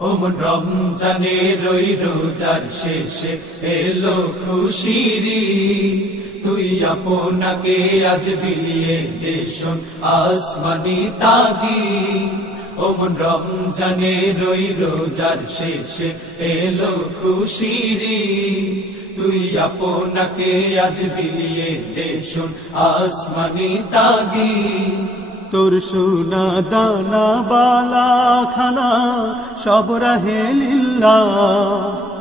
ওমন রমজানের ওই রোজার শেষে এলো খুশির ঈদ। তুই আপনাকে আজ বিলিয়ে দে শোন আসমানি তাগীদ। ওমন রমজানের ওই রোজার শেষে এলো খুশির ঈদ। তুই আপনাকে আজ বিলিয়ে দে শোন আসমানি তাগীদ। তোর সোনা দানা বালা খানা সব রাহে লিল্লাহ।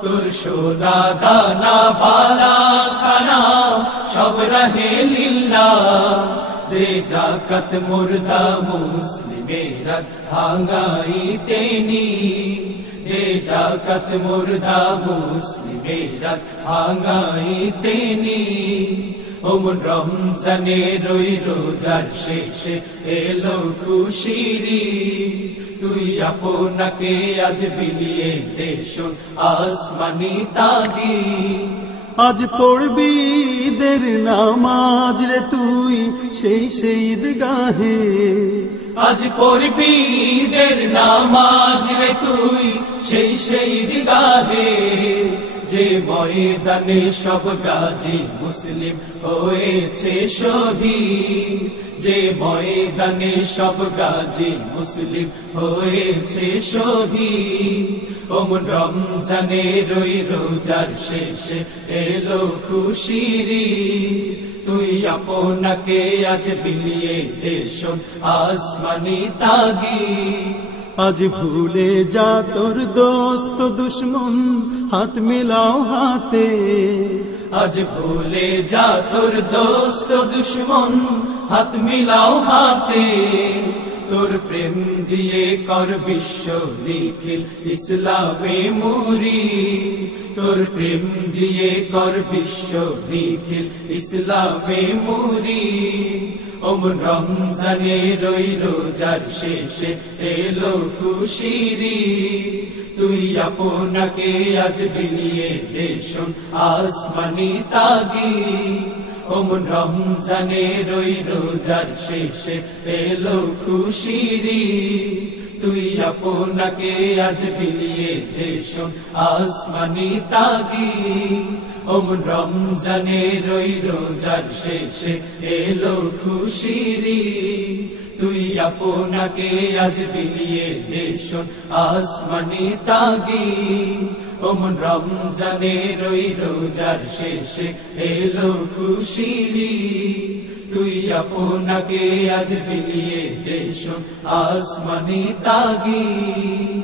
তোর সোনা দানা বালা খানা সব রাহে লিল্লাহ। দে যাকাত মুর্দা মুসলিমেরা ভাঙাইতে নি। দে যাকাত মুর্দা মুসলিমেরা ভাঙাইতে নি। ওমন রমজানের ওই রোজার শেষে এলো খুশির ঈদ। তুই আপনাকে আজ বিলিয়ে দে শোন আসমানি তাগীদ। আজ পড়বি ঈদের নামাজ রে তুই সেই ঈদগাহে। আজ পড়বি ঈদের নামাজ রে তুই সেই ঈদগাহে। যে ময়দানে সব গাজী মুসলিম হয়েছে শহীদ। যে ময়দানে সব গাজী মুসলিম হয়েছে শহীদ। ওমন রমজানের ওই রোজার শেষে এলো খুশির ঈদ। তুই আপনাকে আজ বিলিয়ে দে শোন আসমানি তাগীদ। আজ ভুলে যা তোর দোস্ত দুশ্মন হাত মিলাও হাতে। আজ ভুলে যা তোর দোস্ত দুশ্মন হাত মিলাও হাতে। তোর প্রেম দিয়ে কর বিশ্ব নিখিল ইসলামে মুরি। তোর প্রেম দিয়ে কর বিশ্ব নিখিল ইসলামে মুরি। ওমন রমজানের ওই রোজার শেষে এলো খুশির ঈদ। তুই আপনাকে আজ বিলিয়ে দে শোন আসমানি তাগীদ। ওমন রমজানের ওই রোজার শেষে এলো খুশির ঈদ। তুই আপনাকে আজ বিলিয়ে দে শোন আসমানি তাগীদ। ওমন রমজানের ওই রোজার শেষে এলো খুশির ঈদ। তুই আপনাকে আজ বিলিয়ে দে শোন আসমানি তাগীদ। ওমন রমজানের ওই রোজার শেষে এলো খুশির ঈদ। তুই আপনাকে আজ বিলিয়ে দে শোন আসমানি তাগীদ।